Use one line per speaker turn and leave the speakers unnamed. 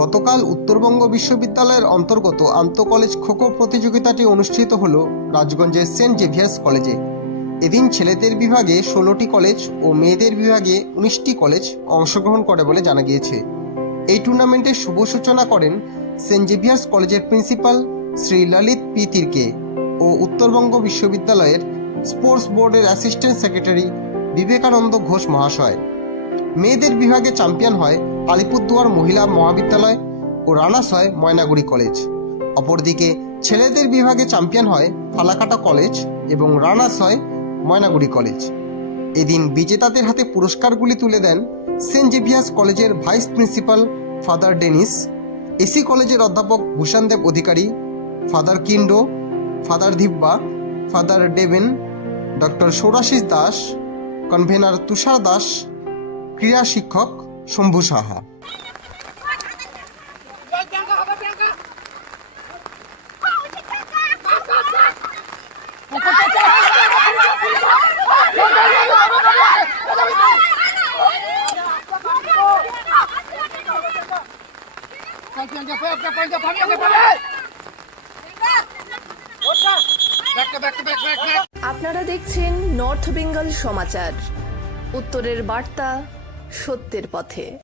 গতকাল উত্তরবঙ্গ বিশ্ববিদ্যালয়ের অন্তর্গত আন্তঃ কলেজ খোখো প্রতিযোগিতাটি অনুষ্ঠিত হল রাজগঞ্জের সেন্ট জেভিয়ার্স কলেজে। এদিন ছেলেদের বিভাগে ষোলোটি কলেজ ও মেয়েদের বিভাগে উনিশটি কলেজ অংশগ্রহণ করে বলে জানা গিয়েছে। এই টুর্নামেন্টের শুভ সূচনা করেন সেন্ট জেভিয়ার্স কলেজের প্রিন্সিপাল শ্রী ললিত পি তির্কে ও উত্তরবঙ্গ বিশ্ববিদ্যালয়ের স্পোর্টস বোর্ডের অ্যাসিস্ট্যান্ট সেক্রেটারি বিবেকানন্দ ঘোষ মহাশয়। মেয়েদের বিভাগে চ্যাম্পিয়ন হয় আলিপুরদুয়ার মহিলা মহাবিদ্যালয় ও রানার্স হয় ময়নাগুড়ি কলেজ। অপরদিকে ছেলেদের বিভাগে চ্যাম্পিয়ন হয় ফালাকাটা কলেজ এবং রানার্স হয় ময়নাগুড়ি কলেজ। এদিন বিজেতাদের হাতে পুরস্কারগুলি তুলে দেন সেন্ট জেভিয়ার্স কলেজের vice principal father Dennis, AC কলেজের অধ্যাপক Bhushandeb Adhikari, father Kindo, father Dibya, father Deven, doctor Saurashis Das, convener Tushar Das, ক্রীড়া শিক্ষক শম্ভু সাহা।
আপনারা দেখছেন নর্থ বেঙ্গল সমাচার। উত্তরের বার্তা সত্যের পথে।